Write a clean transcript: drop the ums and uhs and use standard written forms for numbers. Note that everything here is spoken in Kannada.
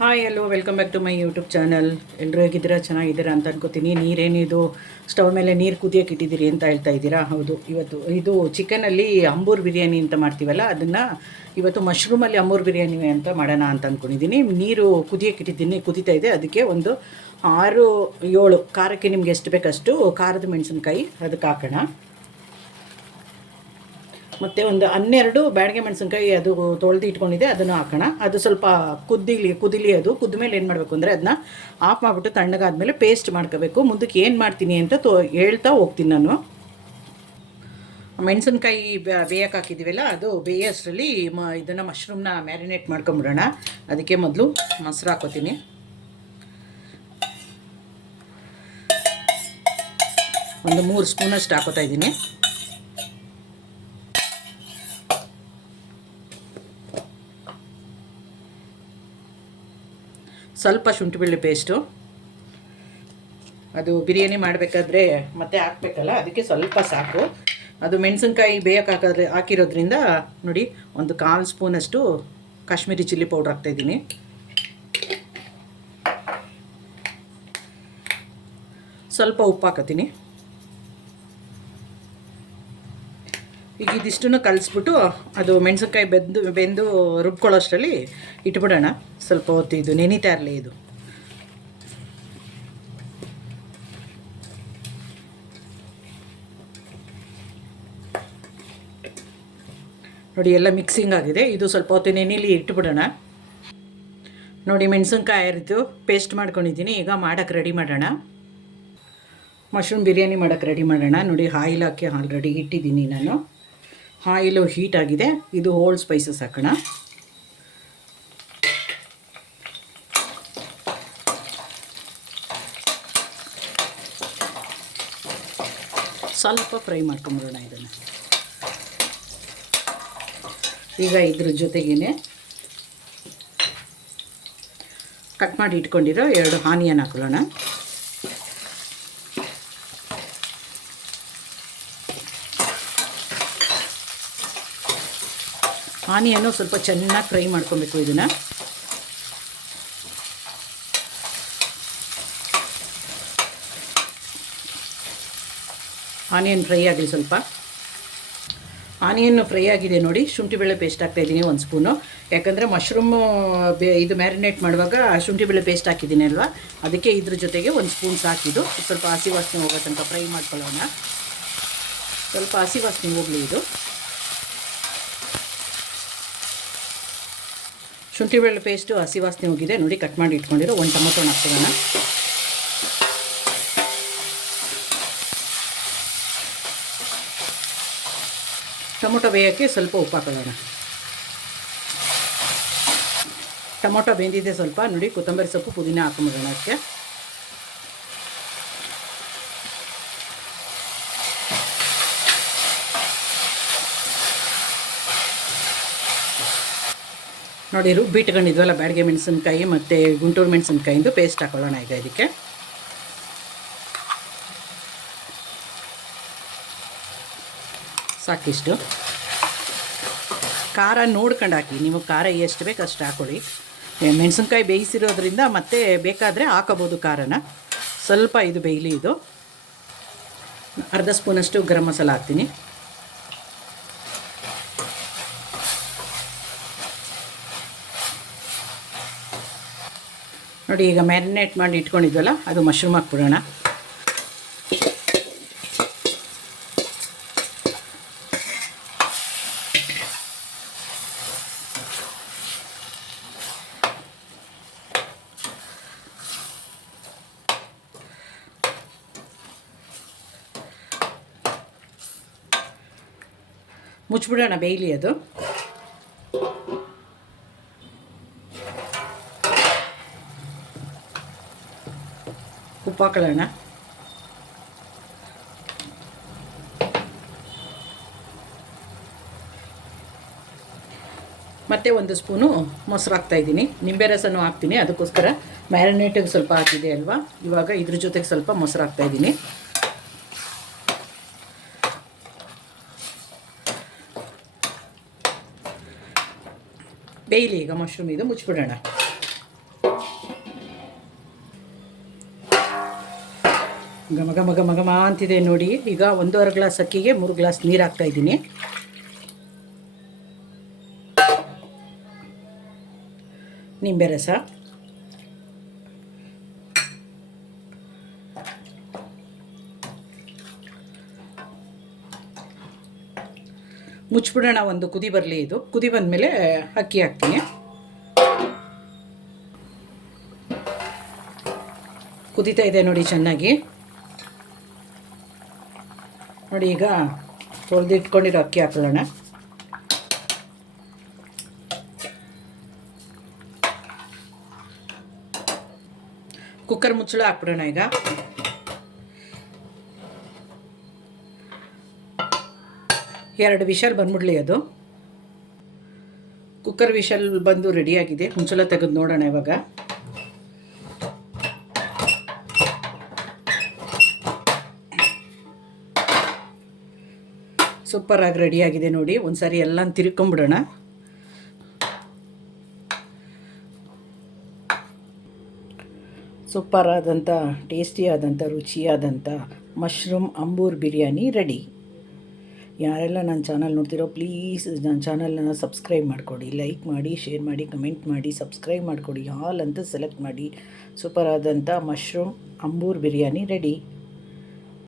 Hi hello welcome back to my YouTube channel. ಎಲ್ಲರೂ ಹೇಗಿದ್ದೀರಾ? ಚೆನ್ನಾಗಿದ್ದೀರಾ ಅಂತ ಅನ್ಕೋತೀನಿ. ನೀರೇನಿದು ಸ್ಟವ್ ಮೇಲೆ ನೀರು ಕುದಿಯೋಕೆ ಇಟ್ಟಿದ್ದೀರಿ ಅಂತ ಹೇಳ್ತಾ ಇದ್ದೀರಾ? ಹೌದು, ಇವತ್ತು ಇದು ಚಿಕನಲ್ಲಿ ಅಂಬೂರ್ ಬಿರಿಯಾನಿ ಅಂತ ಮಾಡ್ತೀವಲ್ಲ, ಅದನ್ನು ಇವತ್ತು ಮಶ್ರೂಮಲ್ಲಿ ಅಂಬೂರ್ ಬಿರಿಯಾನಿ ಅಂತ ಮಾಡೋಣ ಅಂತ ಅಂದ್ಕೊಂಡಿದ್ದೀನಿ. ನೀರು ಕುದಿಯೋಕೆ ಇಟ್ಟಿದ್ದೀನಿ, ಕುದೀತಾ ಇದೆ. ಅದಕ್ಕೆ ಒಂದು 6-7 ಖಾರಕ್ಕೆ ನಿಮ್ಗೆ ಎಷ್ಟು ಬೇಕಷ್ಟು ಖಾರದ ಮೆಣಸಿನ್ಕಾಯಿ ಅದಕ್ಕೆ ಹಾಕೋಣ. ಮತ್ತು ಒಂದು 12 ಬ್ಯಾಡಗೆ ಮೆಣಸಿನ್ಕಾಯಿ ಅದು ತೊಳೆದು ಇಟ್ಕೊಂಡಿದೆ, ಅದನ್ನು ಹಾಕೋಣ. ಅದು ಸ್ವಲ್ಪ ಕುದಿಲಿ. ಅದು ಕುದ್ಮೇಲೆ ಏನು ಮಾಡಬೇಕು ಅಂದರೆ ಅದನ್ನ ಆಫ್ ಮಾಡಿಬಿಟ್ಟು ತಣ್ಣಗಾದ್ಮೇಲೆ ಪೇಸ್ಟ್ ಮಾಡ್ಕೋಬೇಕು. ಮುಂದಕ್ಕೆ ಏನು ಮಾಡ್ತೀನಿ ಅಂತ ಹೇಳ್ತಾ ಹೋಗ್ತೀನಿ ನಾನು. ಮೆಣಸಿನ್ಕಾಯಿ ಬೇಯಕ್ಕೆ ಹಾಕಿದ್ದೀವಲ್ಲ, ಅದು ಬೇಯೋಷ್ಟರಲ್ಲಿ ಇದನ್ನು ಮಶ್ರೂಮ್ನ ಮ್ಯಾರಿನೇಟ್ ಮಾಡ್ಕೊಂಬಿಡೋಣ. ಅದಕ್ಕೆ ಮೊದಲು ಮೊಸರು ಹಾಕೋತೀನಿ. ಒಂದು 3 ಸ್ಪೂನಷ್ಟು ಹಾಕೋತಾ ಇದ್ದೀನಿ. ಸ್ವಲ್ಪ ಶುಂಠಿ ಬೆಳ್ಳುಳ್ಳಿ ಪೇಸ್ಟು, ಅದು ಬಿರಿಯಾನಿ ಮಾಡಬೇಕಾದ್ರೆ ಮತ್ತೆ ಹಾಕಬೇಕಲ್ಲ, ಅದಕ್ಕೆ ಸ್ವಲ್ಪ ಸಾಕು. ಅದು ಮೆಣಸಿನ್ಕಾಯಿ ಬೇಯಕ್ಕೆ ಹಾಕಿರೋದ್ರಿಂದ ನೋಡಿ, ಒಂದು 1/4 ಸ್ಪೂನಷ್ಟು ಕಾಶ್ಮೀರಿ ಚಿಲ್ಲಿ ಪೌಡ್ರ್ ಹಾಕ್ತಾಯಿದ್ದೀನಿ. ಸ್ವಲ್ಪ ಉಪ್ಪು ಹಾಕತ್ತೀನಿ. ಈಗ ಇದಿಷ್ಟನ್ನು ಕಲಿಸ್ಬಿಟ್ಟು ಅದು ಮೆಣಸಿನ್ಕಾಯಿ ಬೆಂದು ರುಬ್ಕೊಳ್ಳೋಷ್ಟರಲ್ಲಿ ಇಟ್ಬಿಡೋಣ. ಸ್ವಲ್ಪ ಹೊತ್ತು ಇದು ನೆನೀತಾ ಇರಲಿ. ಇದು ನೋಡಿ, ಎಲ್ಲ ಮಿಕ್ಸಿಂಗ್ ಆಗಿದೆ. ಇದು ಸ್ವಲ್ಪ ಹೊತ್ತು ನೆನೀಲಿ ಇಟ್ಬಿಡೋಣ. ನೋಡಿ, ಮೆಣಸಿನ್ಕಾಯಿ ಅರಿದು ಪೇಸ್ಟ್ ಮಾಡ್ಕೊಂಡಿದ್ದೀನಿ. ಈಗ ಮಾಡೋಕ್ಕೆ ರೆಡಿ ಮಾಡೋಣ. ಮಶ್ರೂಮ್ ಬಿರಿಯಾನಿ ಮಾಡೋಕ್ಕೆ ರೆಡಿ ಮಾಡೋಣ. ನೋಡಿ, ಆಯಿಲ್ ಹಾಕಿ ಆಲ್ರೆಡಿ ಇಟ್ಟಿದ್ದೀನಿ ನಾನು. ಆಯಿಲು ಹೀಟ್ ಆಗಿದೆ. ಇದು ಹೋಲ್ ಸ್ಪೈಸಸ್ ಹಾಕೋಣ. ಸ್ವಲ್ಪ ಫ್ರೈ ಮಾಡ್ಕೊಂಬಿಡೋಣ ಇದನ್ನು. ಈಗ ಇದ್ರ ಜೊತೆಗೇ ಕಟ್ ಮಾಡಿ ಇಟ್ಕೊಂಡಿರೋ 2 ಆನಿಯನ್ ಹಾಕೊಳ್ಳೋಣ. ಆನಿಯನ್ನು ಸ್ವಲ್ಪ ಚೆನ್ನಾಗಿ ಫ್ರೈ ಮಾಡ್ಕೊಬೇಕು. ಇದನ್ನು ಆನಿಯನ್ ಫ್ರೈ ಆಗಲಿ. ಸ್ವಲ್ಪ ಆನಿಯನ್ನು ಫ್ರೈ ಆಗಿದೆ ನೋಡಿ. ಶುಂಠಿ ಬೆಳ್ಳುಳ್ಳಿ ಪೇಸ್ಟ್ ಹಾಕ್ತಾಯಿದ್ದೀನಿ 1 ಸ್ಪೂನು. ಯಾಕಂದರೆ ಮಶ್ರೂಮು ಇದು ಮ್ಯಾರಿನೇಟ್ ಮಾಡುವಾಗ ಶುಂಠಿ ಬೆಳ್ಳುಳ್ಳಿ ಪೇಸ್ಟ್ ಹಾಕಿದ್ದೀನಿ ಅಲ್ವಾ, ಅದಕ್ಕೆ ಇದ್ರ ಜೊತೆಗೆ 1 ಸ್ಪೂನ್ ಸಾಕಿದ್ದು. ಸ್ವಲ್ಪ ಹಸಿ ವಾಸನೆ ಹೋಗೋ ತನಕ ಫ್ರೈ ಮಾಡ್ಕೊಳ್ಳೋಣ. ಸ್ವಲ್ಪ ಹಸಿ ವಾಸನೆ ಹೋಗಲಿ. ಇದು ಶುಂಠಿ ಬೆಳ್ಳುಳ್ಳಿ ಪೇಸ್ಟು ಹಸಿ ವಾಸನೆ ಹೋಗಿದೆ ನೋಡಿ. ಕಟ್ ಮಾಡಿ ಇಟ್ಕೊಂಡಿರೋ 1 ಟೊಮೊಟೊನ ಹಾಕ್ಕೊಳ್ಳೋಣ. ಟೊಮೊಟೊ ಬೇಯೋಕ್ಕೆ ಸ್ವಲ್ಪ ಉಪ್ಪು ಹಾಕೊಳ್ಳೋಣ. ಟೊಮೊಟೊ ಬೆಂದಿದೆ ಸ್ವಲ್ಪ ನೋಡಿ. ಕೊತ್ತಂಬರಿ ಸೊಪ್ಪು, ಪುದೀನ ಹಾಕೊಂಬಿಡೋಣ ಅದಕ್ಕೆ. ನೋಡಿ, ರುಬ್ಬಿಟ್ಕೊಂಡಿದ್ವಲ್ಲ ಬ್ಯಾಡಗೆ ಮೆಣಸಿನ್ಕಾಯಿ ಮತ್ತು ಗುಂಟೂರು ಮೆಣಸಿನ್ಕಾಯಿಂದು ಪೇಸ್ಟ್ ಹಾಕೊಳ್ಳೋಣ ಈಗ ಇದಕ್ಕೆ. ಸಾಕಿಷ್ಟು ಖಾರ ನೋಡ್ಕೊಂಡು ಹಾಕಿ. ನೀವು ಖಾರ ಎಷ್ಟು ಬೇಕು ಅಷ್ಟು ಹಾಕೊಳ್ಳಿ. ಮೆಣಸಿನ್ಕಾಯಿ ಬೇಯಿಸಿರೋದ್ರಿಂದ ಮತ್ತೆ ಬೇಕಾದರೆ ಹಾಕೋಬೋದು ಖಾರನ. ಸ್ವಲ್ಪ ಇದು ಬೇಯಲಿ. ಇದು ಅರ್ಧ ಸ್ಪೂನಷ್ಟು ಗರಂ ಮಸಾಲ ಹಾಕ್ತೀನಿ. ನೋಡಿ, ಈಗ ಮ್ಯಾರಿನೇಟ್ ಮಾಡಿ ಇಟ್ಕೊಂಡಿದ್ವಲ್ಲ, ಅದು ಮಶ್ರೂಮ್ ಹಾಕ್ಬಿಡೋಣ. ಮುಚ್ಚಿಬಿಡೋಣ, ಬೇಯಲಿ ಅದು. ಉಪ್ಪು ಹಾಕೊಳ್ಳೋಣ. ಮತ್ತು 1 ಸ್ಪೂನು ಮೊಸರು ಹಾಕ್ತಾಯಿದ್ದೀನಿ. ನಿಂಬೆ ರಸನೂ ಹಾಕ್ತೀನಿ. ಅದಕ್ಕೋಸ್ಕರ ಮ್ಯಾರಿನೇಟಿಗೆ ಸ್ವಲ್ಪ ಹಾಕಿದೆ ಅಲ್ವಾ, ಇವಾಗ ಇದ್ರ ಜೊತೆಗೆ ಸ್ವಲ್ಪ ಮೊಸರು ಹಾಕ್ತಾಯಿದ್ದೀನಿ. ಬೇಯಲಿ ಈಗ ಮಶ್ರೂಮ್. ಇದು ಮುಚ್ಚಿಬಿಡೋಣ. ಘಮ ಘಮ ಘಮ ಘಮ ಅಂತಿದೆ ನೋಡಿ. ಈಗ 1.5 ಗ್ಲಾಸ್ ಅಕ್ಕಿಗೆ 3 ಗ್ಲಾಸ್ ನೀರು ಹಾಕ್ತಾಯಿದ್ದೀನಿ. ನಿಂಬೆ ರಸ, ಮುಚ್ಚಿಬಿಡೋಣ, ಒಂದು ಕುದಿ ಬರಲಿ. ಇದು ಕುದಿ ಬಂದಮೇಲೆ ಅಕ್ಕಿ ಹಾಕ್ತೀನಿ. ಕುದೀತಾ ಇದೆ ನೋಡಿ ಚೆನ್ನಾಗಿ. ನೋಡಿ ಈಗ ತೊಳೆದಿಟ್ಕೊಂಡಿರೋ ಅಕ್ಕಿ ಹಾಕೊಳ್ಳೋಣ. ಕುಕ್ಕರ್ ಮುಚ್ಚಳ ಹಾಕ್ಬಿಡೋಣ. ಈಗ ಎರಡು ವಿಷಲ್ ಬಂದ್ಬಿಡ್ಲಿ. ಅದು ಕುಕ್ಕರ್ ವಿಷಲ್ ಬಂದು ರೆಡಿಯಾಗಿದೆ. ಮುಚ್ಚಳ ತೆಗೆದು ನೋಡೋಣ ಇವಾಗ. ಸೂಪರಾಗಿ ರೆಡಿಯಾಗಿದೆ ನೋಡಿ. ಒಂದು ಸಾರಿ ಎಲ್ಲ ತಿರ್ಕೊಂಬಿಡೋಣ. ಸೂಪರಾದಂಥ ಟೇಸ್ಟಿಯಾದಂಥ ರುಚಿಯಾದಂಥ ಮಶ್ರೂಮ್ ಅಂಬೂರ್ ಬಿರಿಯಾನಿ ರೆಡಿ. ಯಾರೆಲ್ಲ ನನ್ನ ಚಾನಲ್ ನೋಡ್ತಿರೋ ಪ್ಲೀಸ್ ನನ್ನ ಚಾನಲನ್ನು ಸಬ್ಸ್ಕ್ರೈಬ್ ಮಾಡಿಕೊಡಿ, ಲೈಕ್ ಮಾಡಿ, ಶೇರ್ ಮಾಡಿ, ಕಮೆಂಟ್ ಮಾಡಿ, ಸಬ್ಸ್ಕ್ರೈಬ್ ಮಾಡಿಕೊಡಿ, ಆಲ್ ಅಂತ ಸೆಲೆಕ್ಟ್ ಮಾಡಿ. ಸೂಪರಾದಂಥ ಮಶ್ರೂಮ್ ಅಂಬೂರ್ ಬಿರಿಯಾನಿ ರೆಡಿ.